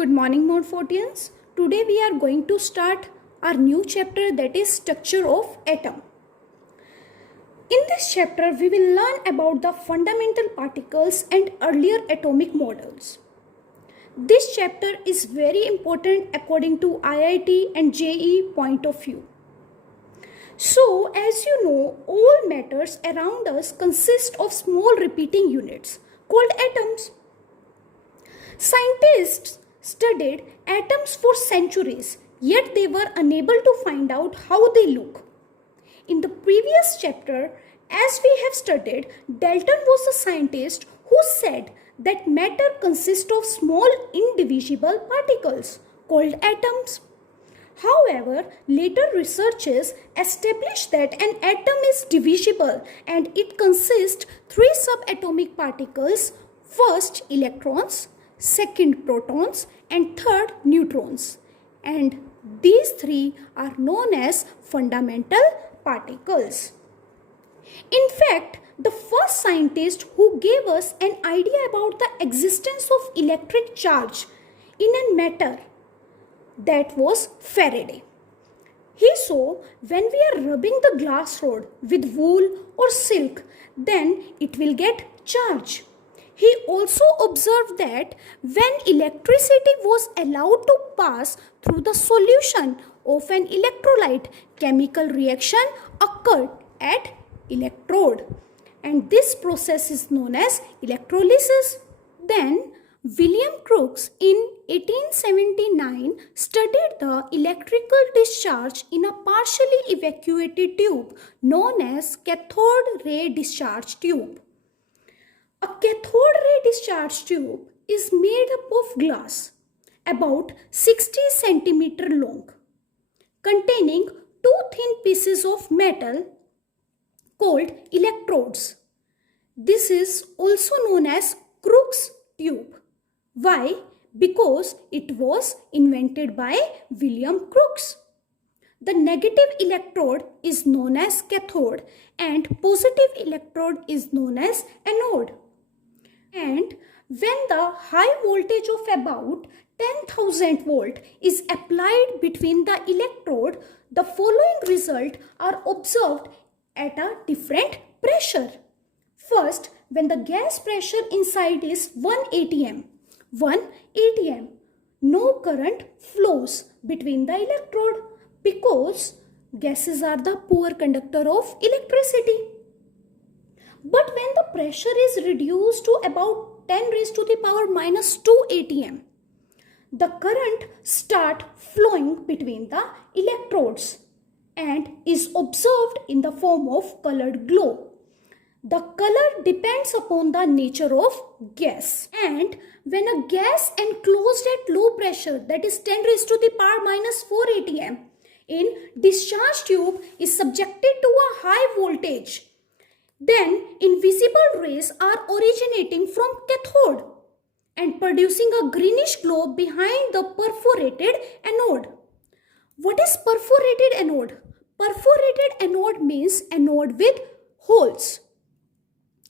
Good morning, Montfortians. Today we are going to start our new chapter, that is structure of atom. In this chapter, we will learn about the fundamental particles and earlier atomic models. This chapter is very important according to IIT and JEE point of view. So, as you know, all matters around us consist of small repeating units called atoms. Scientists studied atoms for centuries, yet they were unable to find out how they look. In the previous chapter, as we have studied, Dalton was a scientist who said that matter consists of small indivisible particles called atoms. However, later researchers established that an atom is divisible and it consists three subatomic particles: first electrons, second protons, and third neutrons. And these three are known as fundamental particles. In fact, the first scientist who gave us an idea about the existence of electric charge in a matter, that was Faraday. He saw when we are rubbing the glass rod with wool or silk, then it will get charge. He also observed that when electricity was allowed to pass through the solution of an electrolyte, chemical reaction occurred at electrode, and this process is known as electrolysis. Then William Crookes in 1879 studied the electrical discharge in a partially evacuated tube known as cathode ray discharge tube. A cathode ray discharge tube is made up of glass about 60 cm long, containing two thin pieces of metal called electrodes. This is also known as Crookes tube. Why? Because it was invented by William Crookes. The negative electrode is known as cathode and positive electrode is known as anode. And when the high voltage of about 10,000 volt is applied between the electrode, the following result are observed at a different pressure. First, when the gas pressure inside is 1 atm, no current flows between the electrode because gases are the poor conductor of electricity. But when the pressure is reduced to about 10 raised to the power minus 2 atm, the current start flowing between the electrodes and is observed in the form of colored glow. The color depends upon the nature of gas, and when a gas enclosed at low pressure, that is 10 raised to the power minus 4 atm, in discharge tube is subjected to a high voltage, then invisible rays are originating from cathode and producing a greenish glow behind the perforated anode. What is perforated anode? Perforated anode means anode with holes.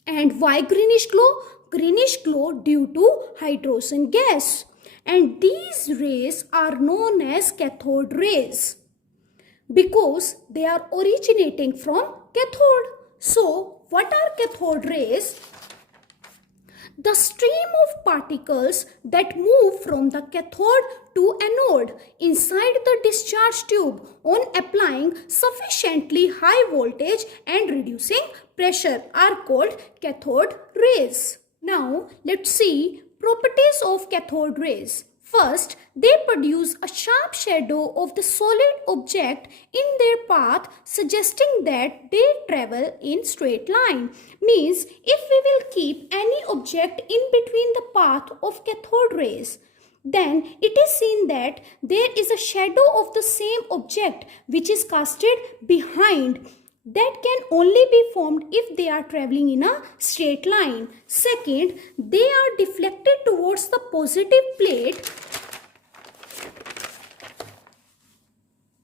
And why greenish glow? Greenish glow due to hydrogen gas. And these rays are known as cathode rays because they are originating from cathode. So, what are cathode rays? The stream of particles that move from the cathode to anode inside the discharge tube on applying sufficiently high voltage and reducing pressure are called cathode rays. Now, let's see properties of cathode rays. First, they produce a sharp shadow of the solid object in their path, suggesting that they travel in straight line. Means, if we will keep any object in between the path of cathode rays, then it is seen that there is a shadow of the same object which is casted behind. That can only be formed if they are traveling in a straight line. Second, they are deflected towards the positive plate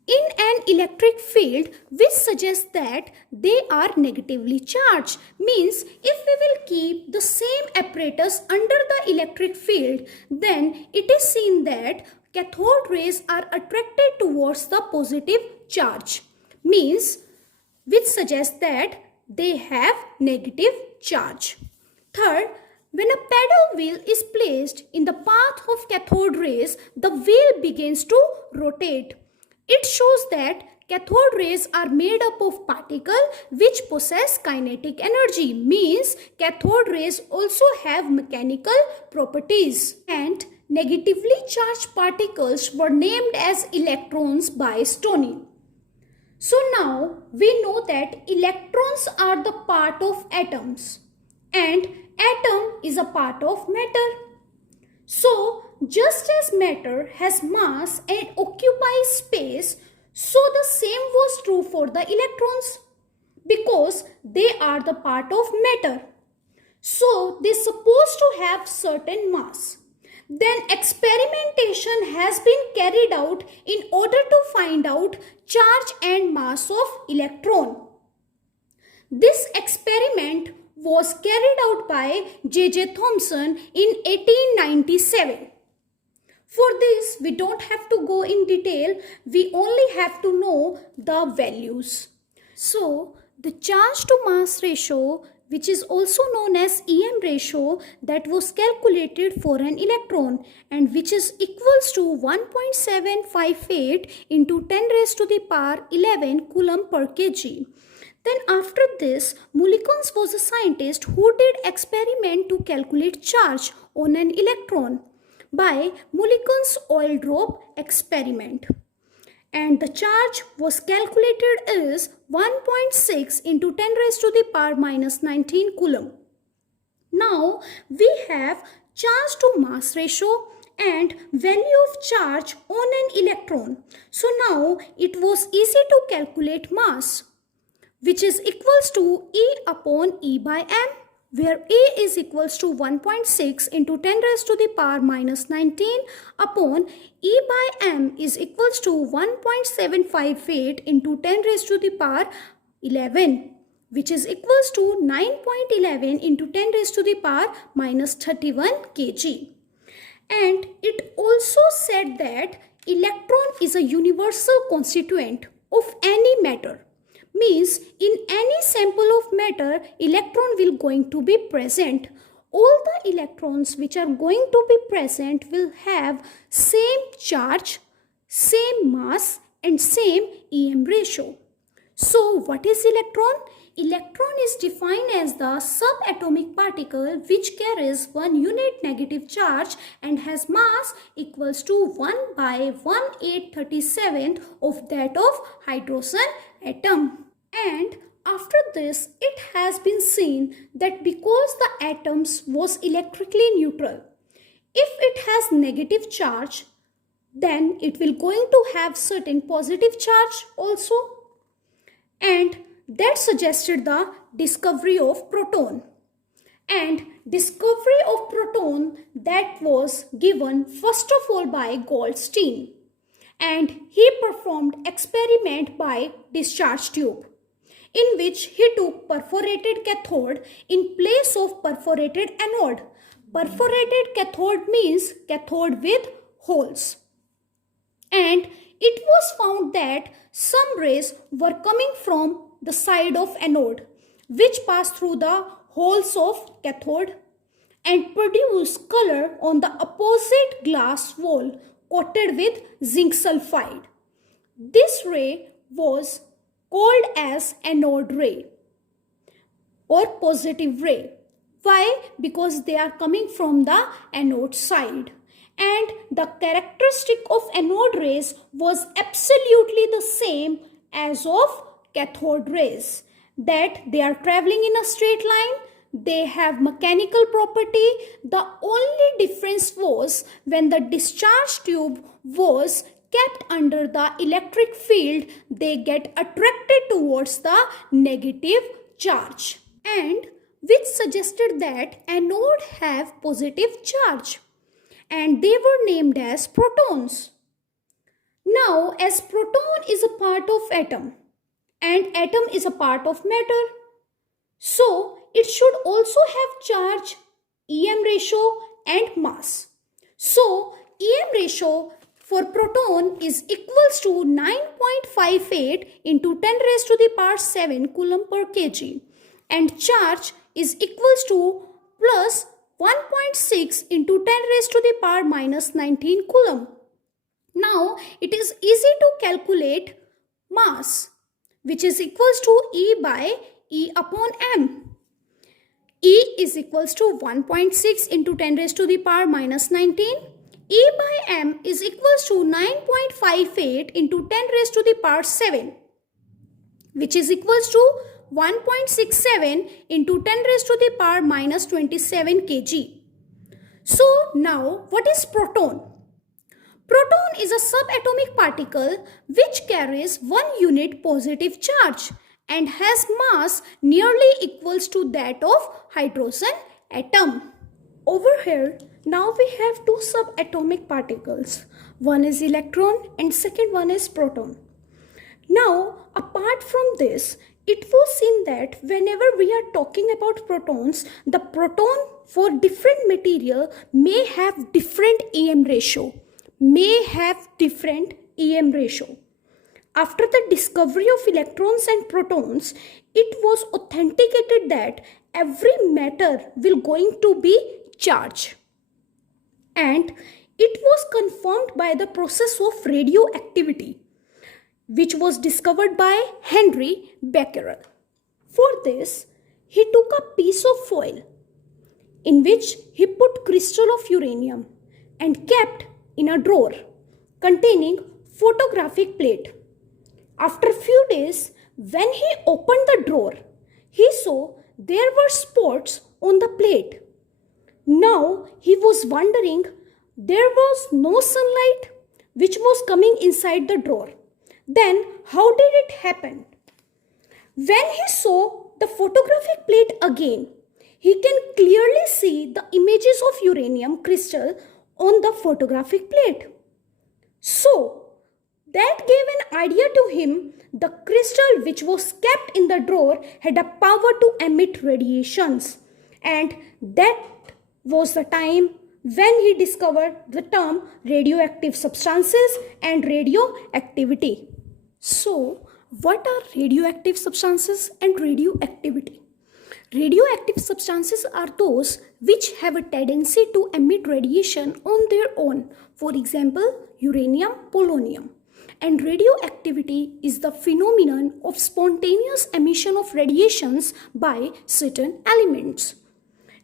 in an electric field which suggests that they are negatively charged. Means if we will keep the same apparatus under the electric field, then it is seen that cathode rays are attracted towards the positive charge. Means which suggests that they have negative charge. Third, when a paddle wheel is placed in the path of cathode rays, the wheel begins to rotate. It shows that cathode rays are made up of particles which possess kinetic energy. Means cathode rays also have mechanical properties. And negatively charged particles were named as electrons by Stoney. So now we know that electrons are the part of atoms and atom is a part of matter. So just as matter has mass and occupies space, so the same was true for the electrons because they are the part of matter. So they are supposed to have certain mass. Then experimentation has been carried out in order to find out charge and mass of electron. This experiment was carried out by J.J. Thomson in 1897. For this, we don't have to go in detail, we only have to know the values. So, the charge to mass ratio, which is also known as EM ratio, that was calculated for an electron and which is equals to 1.758 into 10 raised to the power 11 coulomb per kg. Then after this, Mulliken was a scientist who did experiment to calculate charge on an electron by Mulliken's oil drop experiment. And the charge was calculated as 1.6 into 10 raised to the power minus 19 coulomb. Now we have charge to mass ratio and value of charge on an electron. So now it was easy to calculate mass, which is equals to E upon E by m, where E is equals to 1.6 into 10 raised to the power minus 19 upon E by m is equals to 1.758 into 10 raised to the power 11, which is equals to 9.11 into 10 raised to the power minus 31 kg. And it also said that electron is a universal constituent of any matter. Means in any sample of matter, electron will going to be present. All the electrons which are going to be present will have same charge, same mass and same EM ratio. So what is electron? Electron is defined as the subatomic particle which carries 1 unit negative charge and has mass equals to 1 by 1/837 of that of hydrogen atom. And after this, it has been seen that because the atoms was electrically neutral, if it has negative charge, then it will going to have certain positive charge also. And that suggested the discovery of proton. And discovery of proton that was given first of all by Goldstein. And he performed experiment by discharge tube, in which he took perforated cathode in place of perforated anode. Perforated cathode means cathode with holes. And it was found that some rays were coming from the side of anode, which passed through the holes of cathode and produced color on the opposite glass wall coated with zinc sulfide. This ray was called as anode ray or positive ray. Why? Because they are coming from the anode side. And the characteristic of anode rays was absolutely the same as of cathode rays, that they are traveling in a straight line, they have mechanical property. The only difference was when the discharge tube was kept under the electric field, they get attracted towards the negative charge, and which suggested that anode have positive charge, and they were named as protons. Now, as proton is a part of atom and atom is a part of matter, so it should also have charge, EM ratio and mass. So EM ratio for proton is equals to 9.58 into 10 raised to the power 7 coulomb per kg, and charge is equals to plus 1.6 into 10 raised to the power minus 19 coulomb. Now it is easy to calculate mass, which is equals to E by E upon M. E is equals to 1.6 into 10 raised to the power minus 19. E by M is equals to 9.58 into 10 raised to the power 7, which is equals to 1.67 into 10 raised to the power minus 27 kg. So now what is proton? Proton is a subatomic particle which carries 1 unit positive charge and has mass nearly equals to that of hydrogen atom. Over here, now we have two subatomic particles. One is electron and second one is proton. Now, apart from this, it was seen that whenever we are talking about protons, the proton for different material may have different EM ratio. After the discovery of electrons and protons, it was authenticated that every matter will going to be charged. And it was confirmed by the process of radioactivity, which was discovered by Henry Becquerel. For this, he took a piece of foil in which he put crystal of uranium and kept in a drawer containing photographic plate. After a few days, when he opened the drawer, he saw there were spots on the plate. Now he was wondering, there was no sunlight which was coming inside the drawer. Then how did it happen? When he saw the photographic plate again, he can clearly see the images of uranium crystal on the photographic plate. So that gave an idea to him. The crystal which was kept in the drawer had a power to emit radiations, and that was the time when he discovered the term radioactive substances and radioactivity. So, what are radioactive substances and radioactivity? Radioactive substances are those which have a tendency to emit radiation on their own. For example, uranium, polonium. And radioactivity is the phenomenon of spontaneous emission of radiations by certain elements.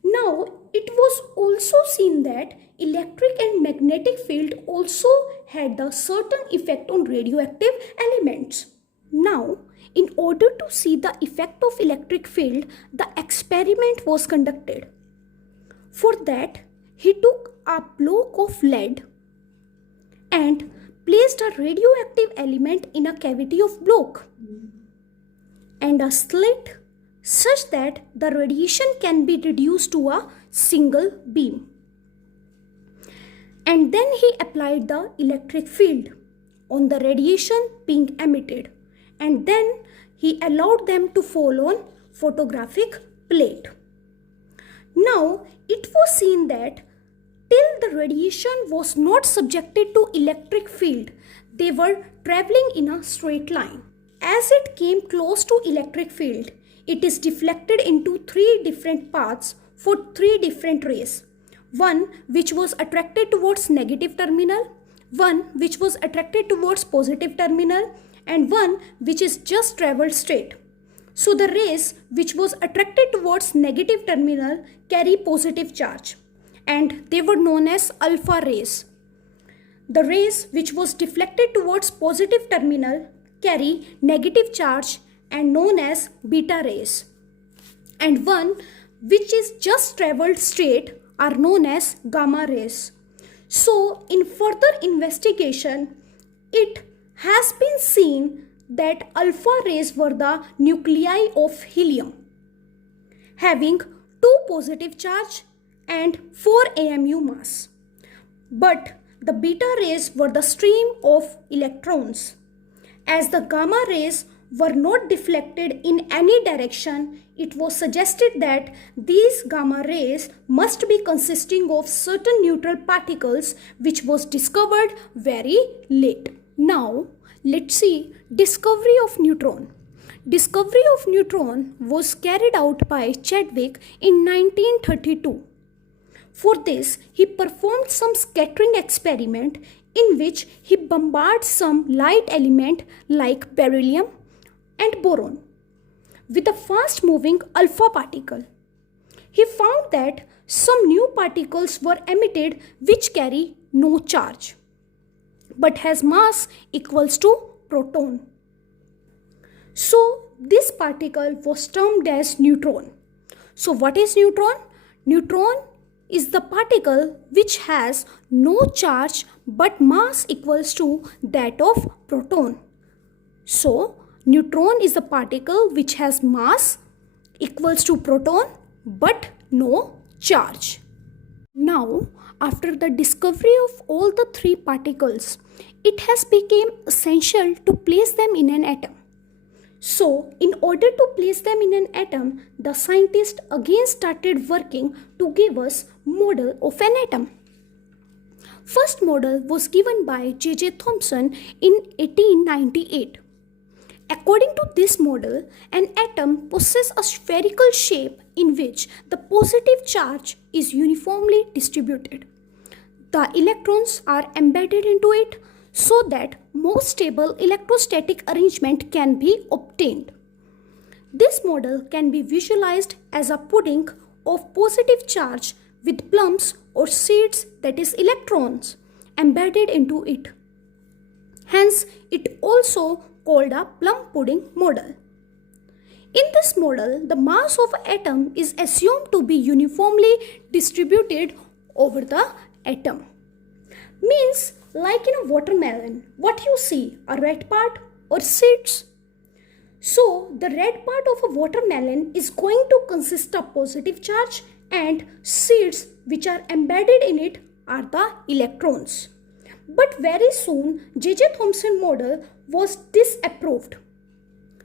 Now, it was also seen that electric and magnetic field also had a certain effect on radioactive elements. Now, in order to see the effect of electric field, the experiment was conducted. For that, he took a block of lead and placed a radioactive element in a cavity of block and a slit such that the radiation can be reduced to a single beam. And then he applied the electric field on the radiation being emitted, and then he allowed them to fall on photographic plate. Now it was seen that till the radiation was not subjected to electric field, they were traveling in a straight line. As it came close to electric field, it is deflected into 3 different paths for 3 different rays. One which was attracted towards negative terminal, one which was attracted towards positive terminal, and one which is just traveled straight. So the rays which was attracted towards negative terminal carry positive charge, and they were known as alpha rays. The rays which was deflected towards positive terminal carry negative charge and known as beta rays, and one which is just traveled straight are known as gamma rays. So in further investigation, it has been seen that alpha rays were the nuclei of helium, having 2 positive charge and 4 AMU mass. But the beta rays were the stream of electrons. As the gamma rays were not deflected in any direction, it was suggested that these gamma rays must be consisting of certain neutral particles, which was discovered very late. Now, let's see discovery of neutron. Discovery of neutron was carried out by Chadwick in 1932. For this, he performed some scattering experiment in which he bombarded some light element like beryllium and boron with a fast moving alpha particle. He found that some new particles were emitted which carry no charge but has mass equals to proton. So this particle was termed as neutron. So what is neutron? Neutron is the particle which has no charge but mass equals to that of proton. So neutron is the particle which has mass equals to proton but no charge. Now, after the discovery of all the three particles, it has become essential to place them in an atom. So, in order to place them in an atom, the scientists again started working to give us model of an atom. First model was given by J.J. Thomson in 1898. According to this model, an atom possesses a spherical shape in which the positive charge is uniformly distributed. The electrons are embedded into it so that more stable electrostatic arrangement can be obtained. This model can be visualized as a pudding of positive charge with plums or seeds, that is electrons, embedded into it. Hence, it also called a plum pudding model. In this model, the mass of an atom is assumed to be uniformly distributed over the atom. Means, like in a watermelon, what you see, a red part or seeds. So, the red part of a watermelon is going to consist of positive charge and seeds which are embedded in it are the electrons. But very soon, J.J. Thomson model was disapproved.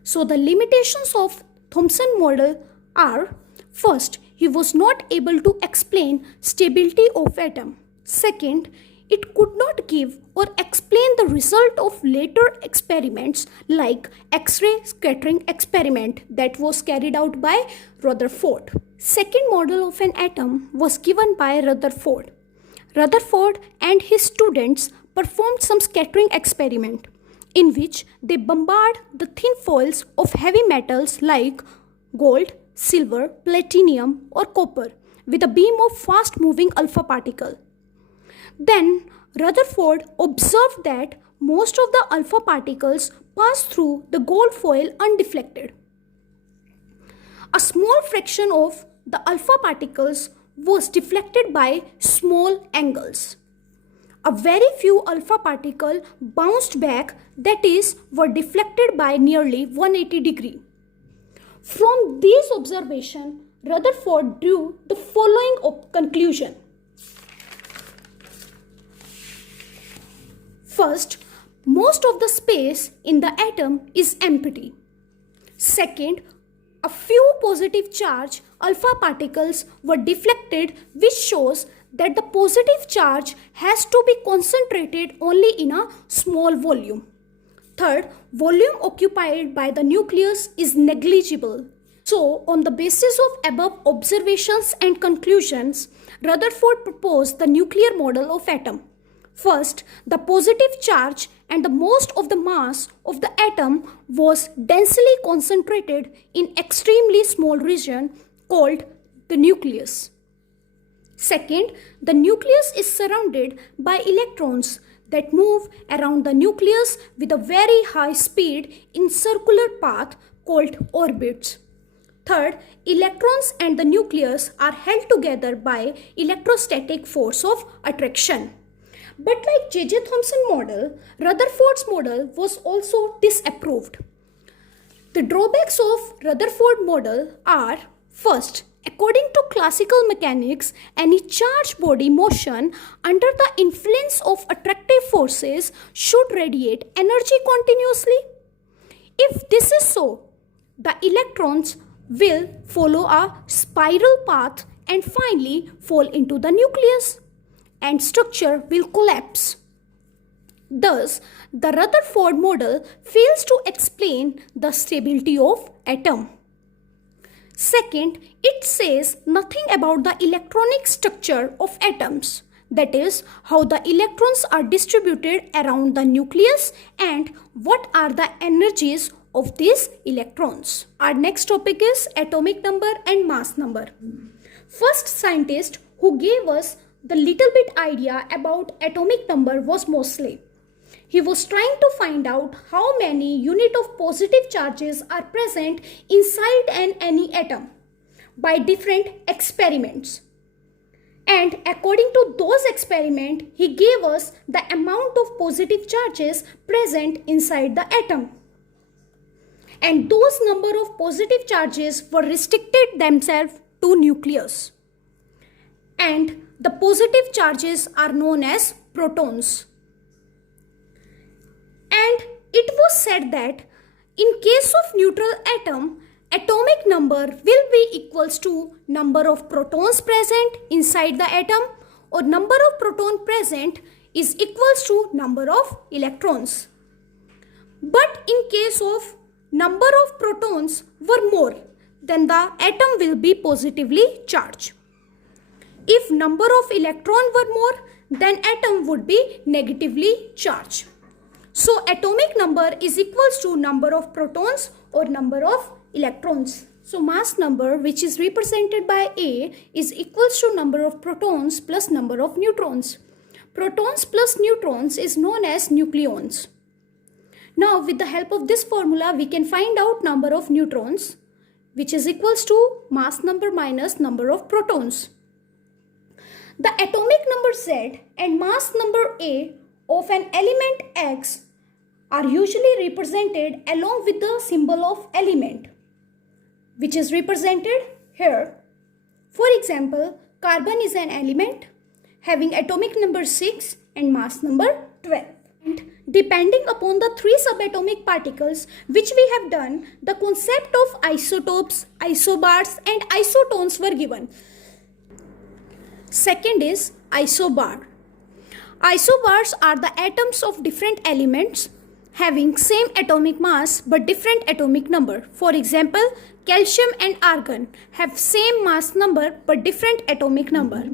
So, the limitations of Thomson model are: first, he was not able to explain stability of atom. Second, it could not give or explain the result of later experiments like X-ray scattering experiment that was carried out by Rutherford. Second model of an atom was given by Rutherford. Rutherford and his students performed some scattering experiment in which they bombard the thin foils of heavy metals like gold, silver, platinum or copper with a beam of fast moving alpha particle. Then Rutherford observed that most of the alpha particles pass through the gold foil undeflected. A small fraction of the alpha particles was deflected by small angles. A very few alpha particles bounced back, that is, were deflected by nearly 180 degrees. From these observations, Rutherford drew the following conclusion. First, most of the space in the atom is empty. Second, a few positive charge alpha particles were deflected, which shows that the positive charge has to be concentrated only in a small volume. Third, volume occupied by the nucleus is negligible. So, on the basis of above observations and conclusions, Rutherford proposed the nuclear model of atom. First, the positive charge and the most of the mass of the atom was densely concentrated in extremely small region called the nucleus. Second, the nucleus is surrounded by electrons that move around the nucleus with a very high speed in circular path called orbits. Third, electrons and the nucleus are held together by electrostatic force of attraction. But like J.J. Thomson model, Rutherford's model was also disapproved. The drawbacks of Rutherford model are: first, According to classical mechanics, any charged body motion under the influence of attractive forces should radiate energy continuously. If this is so, the electrons will follow a spiral path and finally fall into the nucleus, and structure will collapse. Thus, the Rutherford model fails to explain the stability of atom. Second, it says nothing about the electronic structure of atoms, that is, how the electrons are distributed around the nucleus and what are the energies of these electrons. Our next topic is atomic number and mass number. First scientist who gave us the little bit idea about atomic number was Moseley. He was trying to find out how many unit of positive charges are present inside any atom by different experiments. And according to those experiments, he gave us the amount of positive charges present inside the atom. And those number of positive charges were restricted themselves to nucleus. And the positive charges are known as protons. And it was said that in case of neutral atom, atomic number will be equals to number of protons present inside the atom, or number of proton present is equals to number of electrons. But in case of number of protons were more, then the atom will be positively charged. If number of electrons were more, then atom would be negatively charged. So atomic number is equals to number of protons or number of electrons. So mass number, which is represented by A, is equals to number of protons plus number of neutrons. Protons plus neutrons is known as nucleons. Now with the help of this formula, we can find out number of neutrons, which is equals to mass number minus number of protons. The atomic number Z and mass number A of an element X are usually represented along with the symbol of element, which is represented here. For example, carbon is an element having atomic number 6 and mass number 12. And depending upon the three subatomic particles which we have done, the concept of isotopes, isobars and isotones were given. Second is isobar. Isobars are the atoms of different elements having same atomic mass but different atomic number. For example, calcium and argon have same mass number but different atomic number.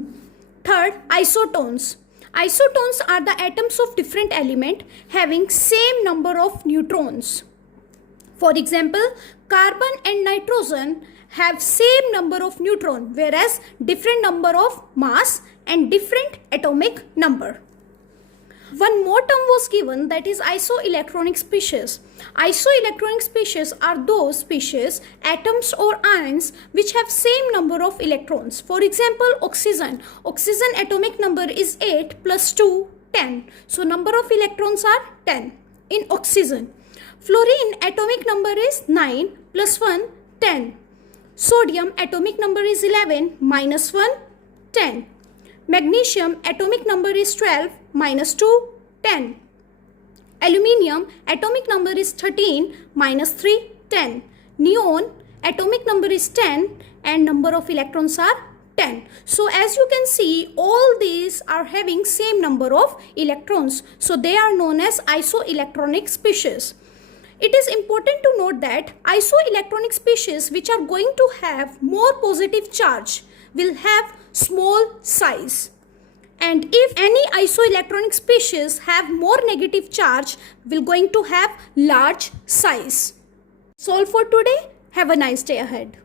Third, isotones. Isotones are the atoms of different element having same number of neutrons. For example, carbon and nitrogen have same number of neutron, whereas different number of mass and different atomic number. One more term was given, that is isoelectronic species. Isoelectronic species are those species, atoms or ions which have same number of electrons. For example, oxygen. Oxygen atomic number is 8 plus 2, 10. So number of electrons are 10 in oxygen. Fluorine atomic number is 9 plus 1, 10. Sodium atomic number is 11 minus 1, 10. Magnesium atomic number is 12 minus 2, 10. Aluminium atomic number is 13 minus 3, 10. Neon atomic number is 10 and number of electrons are 10. So as you can see, all these are having same number of electrons. So they are known as isoelectronic species. It is important to note that isoelectronic species which are going to have more positive charge will have small size. And if any isoelectronic species have more negative charge, will going to have large size. That's all for today. Have a nice day ahead.